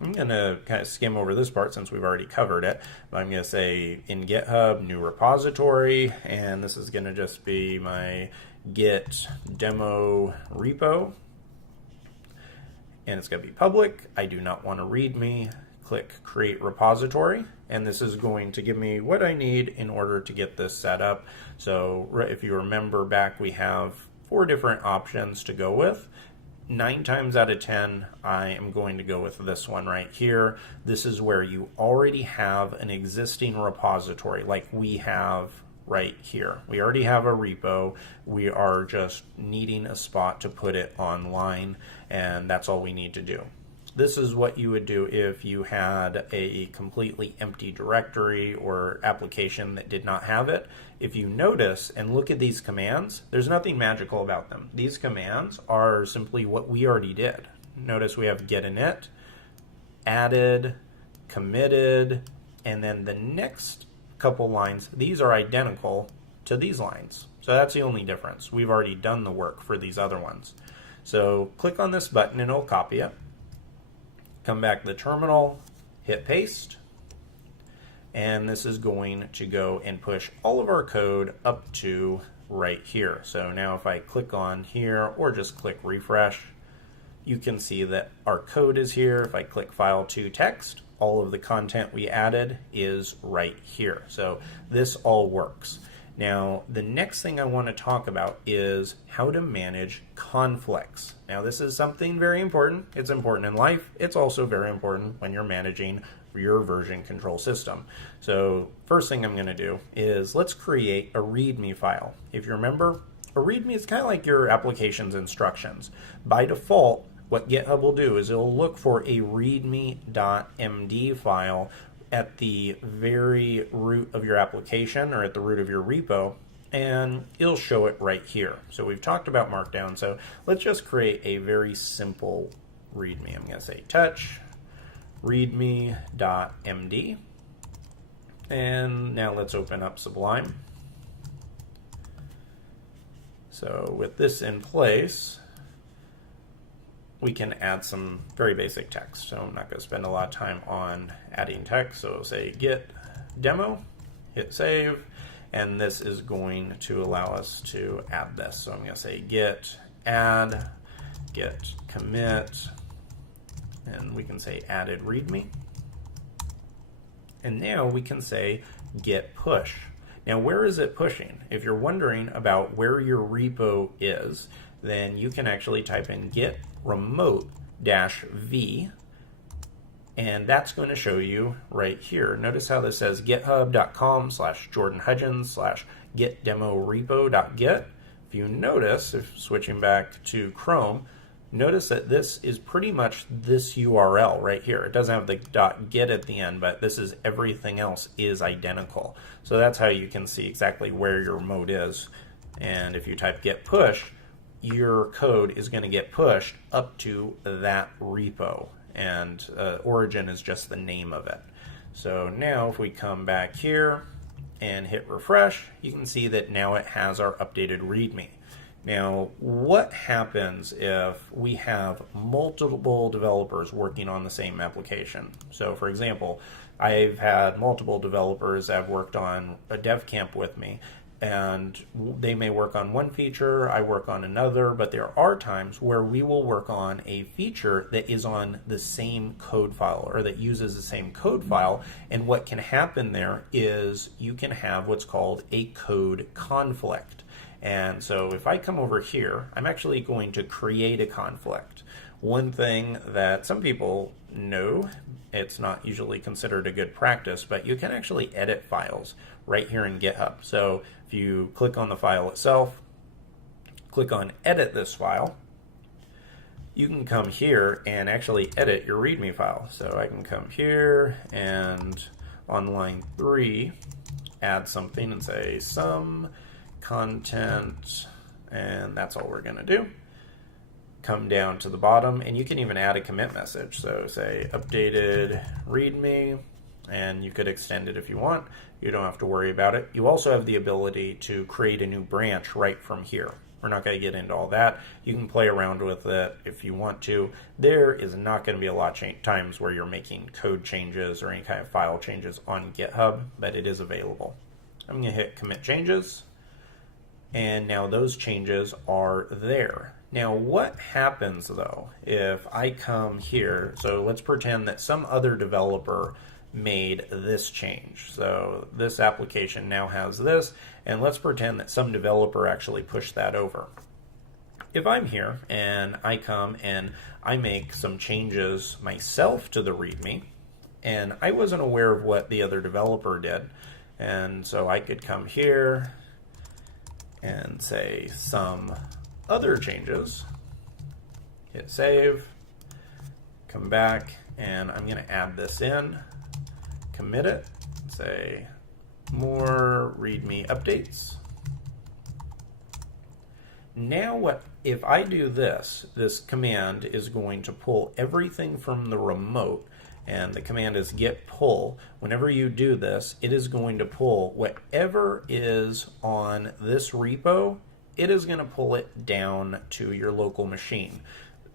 I'm going to kind of skim over this part since we've already covered it. But I'm going to say in GitHub, new repository, and this is going to just be my Git demo repo. And it's going to be public. I do not want a README. Click create repository, and this is going to give me what I need in order to get this set up. So if you remember back, we have 4 different options to go with. 9 times out of 10, I am going to go with this one right here. This is where you already have an existing repository like we have right here. We already have a repo. We are just needing a spot to put it online, and that's all we need to do. This is what you would do if you had a completely empty directory or application that did not have it. If you notice and look at these commands, there's nothing magical about them. These commands are simply what we already did. Notice we have get init, added, committed, and then the next couple lines, these are identical to these lines. So that's the only difference. We've already done the work for these other ones. So click on this button and it'll copy it. Come back to the terminal, hit paste, and this is going to go and push all of our code up to right here. So now if I click on here or just click refresh, you can see that our code is here. If I click file to text, all of the content we added is right here. So this all works. Now, the next thing I want to talk about is how to manage conflicts. Now, this is something very important. It's important in life. It's also very important when you're managing your version control system. So, first thing I'm going to do is let's create a README file. If you remember, a README is kind of like your application's instructions. By default, what GitHub will do is it'll look for a readme.md file at the very root of your application or at the root of your repo, and it'll show it right here. So we've talked about Markdown, so let's just create a very simple README. I'm going to say touch readme.md, and now let's open up Sublime. So with this in place, we can add some very basic text. So I'm not going to spend a lot of time on adding text. So say git demo, hit save, and this is going to allow us to add this. So I'm going to say git add, git commit, and we can say added readme. And now we can say git push. Now where is it pushing? If you're wondering about where your repo is, then you can actually type in git remote-v, and that's going to show you right here. Notice how this says github.com/jordanhudgens/gitdemorepo.git. If you notice, if switching back to Chrome, notice that this is pretty much this URL right here. It doesn't have the .git at the end, but this is everything else is identical. So that's how you can see exactly where your remote is. And if you type git push, your code is going to get pushed up to that repo, and origin is just the name of it. So now if we come back here and hit refresh, you can see that now it has our updated README. Now, what happens if we have multiple developers working on the same application? So for example, I've had multiple developers that have worked on a dev camp with me, and they may work on one feature, I work on another, but there are times where we will work on a feature that is on the same code file or that uses the same code file, and what can happen there is you can have what's called a code conflict. And so if I come over here, I'm actually going to create a conflict. One thing that some people know, it's not usually considered a good practice, but you can actually edit files right here in GitHub. So if you click on the file itself, click on edit this file, you can come here and actually edit your README file. So I can come here and on line 3, add something and say some content, and that's all we're going to do. Come down to the bottom, and you can even add a commit message. So say updated README, and you could extend it if you want. You don't have to worry about it. You also have the ability to create a new branch right from here. We're not going to get into all that. You can play around with it if you want to. There is not going to be a lot of times where you're making code changes or any kind of file changes on GitHub, but it is available. I'm going to hit commit changes, and now those changes are there. Now what happens though if I come here, so let's pretend that some other developer made this change. So this application now has this, and let's pretend that some developer actually pushed that over. If I'm here and I come and I make some changes myself to the README, and I wasn't aware of what the other developer did, and so I could come here and say some other changes, hit save, come back, and I'm going to add this in, commit it, say more README updates. Now what if I do this? This command is going to pull everything from the remote, and the command is git pull. Whenever you do this, it is going to pull whatever is on this repo. It is going to pull it down to your local machine.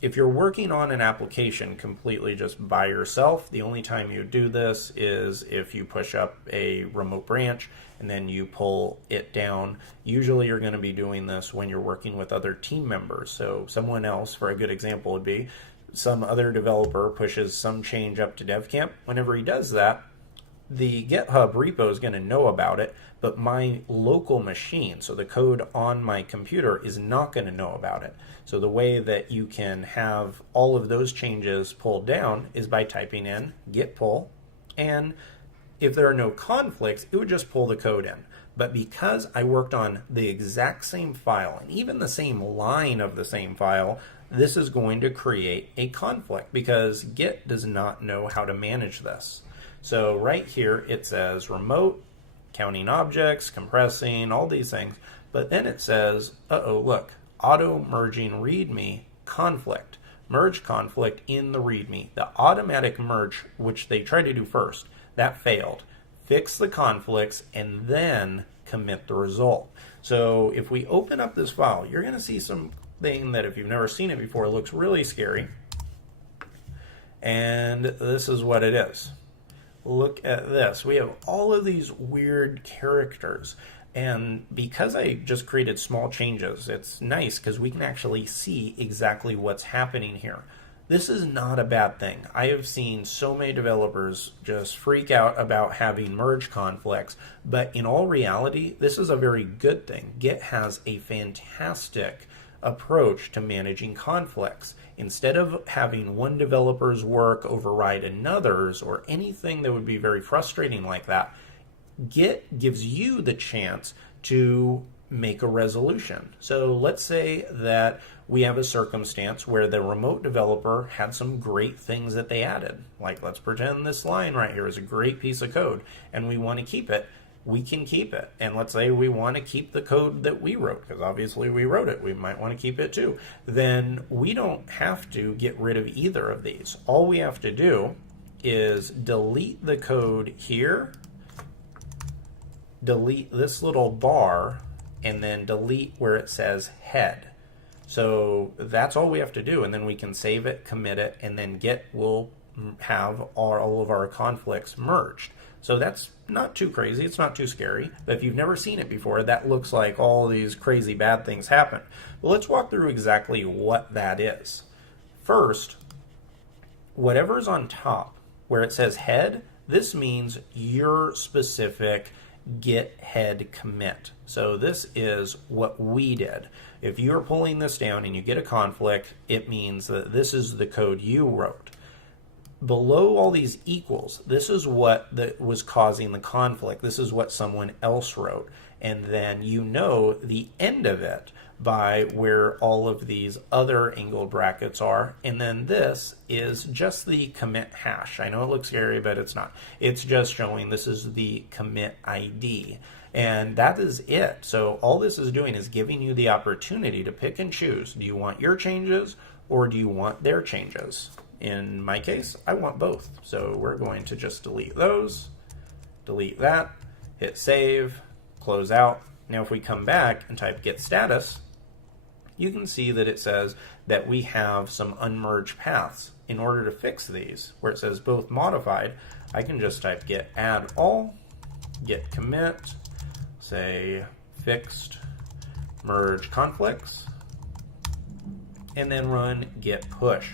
If you're working on an application completely just by yourself, the only time you do this is if you push up a remote branch and then you pull it down. Usually you're going to be doing this when you're working with other team members. So someone else, for a good example, would be some other developer pushes some change up to DevCamp. Whenever he does that, the GitHub repo is going to know about it, but my local machine, so the code on my computer, is not going to know about it. So the way that you can have all of those changes pulled down is by typing in git pull, and if there are no conflicts, it would just pull the code in. But because I worked on the exact same file, and even the same line of the same file, this is going to create a conflict because Git does not know how to manage this. So right here it says remote, counting objects, compressing, all these things. But then it says, look, auto merging README conflict. Merge conflict in the README. The automatic merge, which they tried to do first, that failed. Fix the conflicts and then commit the result. So if we open up this file, you're going to see something that if you've never seen it before, it looks really scary. And this is what it is. Look at this. We have all of these weird characters, and because I just created small changes, it's nice because we can actually see exactly what's happening here. This is not a bad thing. I have seen so many developers just freak out about having merge conflicts, but in all reality, this is a very good thing. Git has a fantastic approach to managing conflicts. Instead of having one developer's work override another's or anything that would be very frustrating like that, Git gives you the chance to make a resolution. So let's say that we have a circumstance where the remote developer had some great things that they added. Like, let's pretend this line right here is a great piece of code and we want to keep it. We can keep it. And let's say we want to keep the code that we wrote, because obviously we wrote it. We might want to keep it too. Then we don't have to get rid of either of these. All we have to do is delete the code here, delete this little bar, and then delete where it says head. So that's all we have to do, and then we can save it, commit it, and then Git will have all of our conflicts merged. So that's not too crazy, it's not too scary, but if you've never seen it before, that looks like all these crazy bad things happen. But let's walk through exactly what that is. First, whatever's on top where it says head, this means your specific Git head commit. So this is what we did. If you're pulling this down and you get a conflict, it means that this is the code you wrote. Below all these equals, this is what was causing the conflict. This is what someone else wrote. And then you know the end of it by where all of these other angled brackets are. And then this is just the commit hash. I know it looks scary, but it's not. It's just showing this is the commit ID. And that is it. So all this is doing is giving you the opportunity to pick and choose. Do you want your changes or do you want their changes? In my case, I want both. So we're going to just delete those, delete that, hit save, close out. Now if we come back and type git status, you can see that it says that we have some unmerged paths. In order to fix these, where it says both modified, I can just type git add all, git commit, say fixed merge conflicts, and then run git push.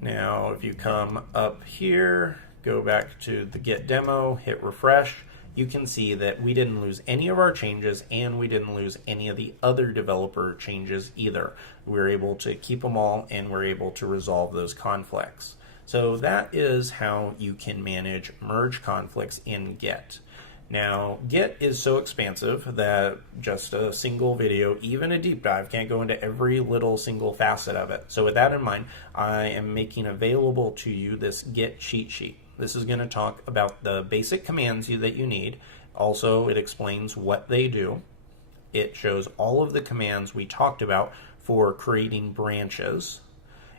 Now, if you come up here, go back to the git demo, hit refresh, you can see that we didn't lose any of our changes and we didn't lose any of the other developer changes either. We were able to keep them all and we're able to resolve those conflicts. So that is how you can manage merge conflicts in Git. Now, Git is so expansive that just a single video, even a deep dive, can't go into every little single facet of it. So with that in mind, I am making available to you this Git cheat sheet. This is going to talk about the basic commands that you need. Also, it explains what they do. It shows all of the commands we talked about for creating branches.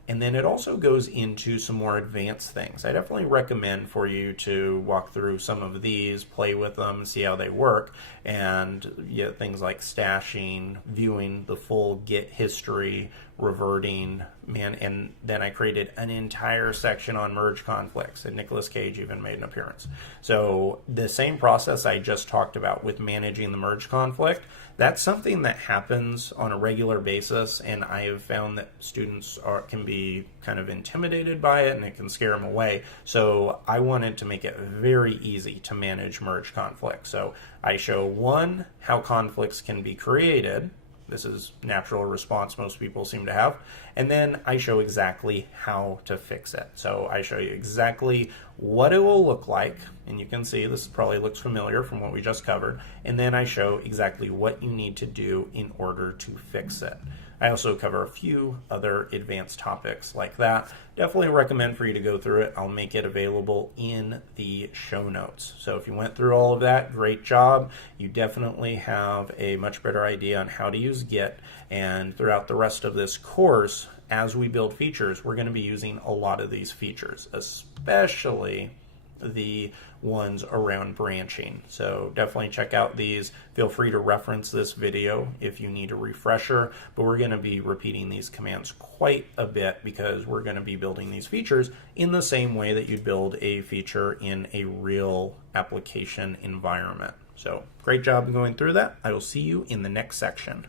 And then it also goes into some more advanced things. I definitely recommend for you to walk through some of these, play with them, see how they work, and things like stashing, viewing the full Git history, reverting, and then I created an entire section on merge conflicts, and Nicolas Cage even made an appearance. So the same process I just talked about with managing the merge conflict, that's something that happens on a regular basis, and I have found that students can be kind of intimidated by it and it can scare them away. So I wanted to make it very easy to manage merge conflicts. So I show one, how conflicts can be created. This is natural response most people seem to have. And then I show exactly how to fix it. So I show you exactly what it will look like. And you can see this probably looks familiar from what we just covered. And then I show exactly what you need to do in order to fix it. I also cover a few other advanced topics like that. Definitely recommend for you to go through it. I'll make it available in the show notes. So if you went through all of that, great job. You definitely have a much better idea on how to use Git. And throughout the rest of this course, as we build features, we're going to be using a lot of these features, especially the ones around branching. So definitely check out these. Feel free to reference this video if you need a refresher, but we're going to be repeating these commands quite a bit because we're going to be building these features in the same way that you'd build a feature in a real application environment. So great job going through that. I will see you in the next section.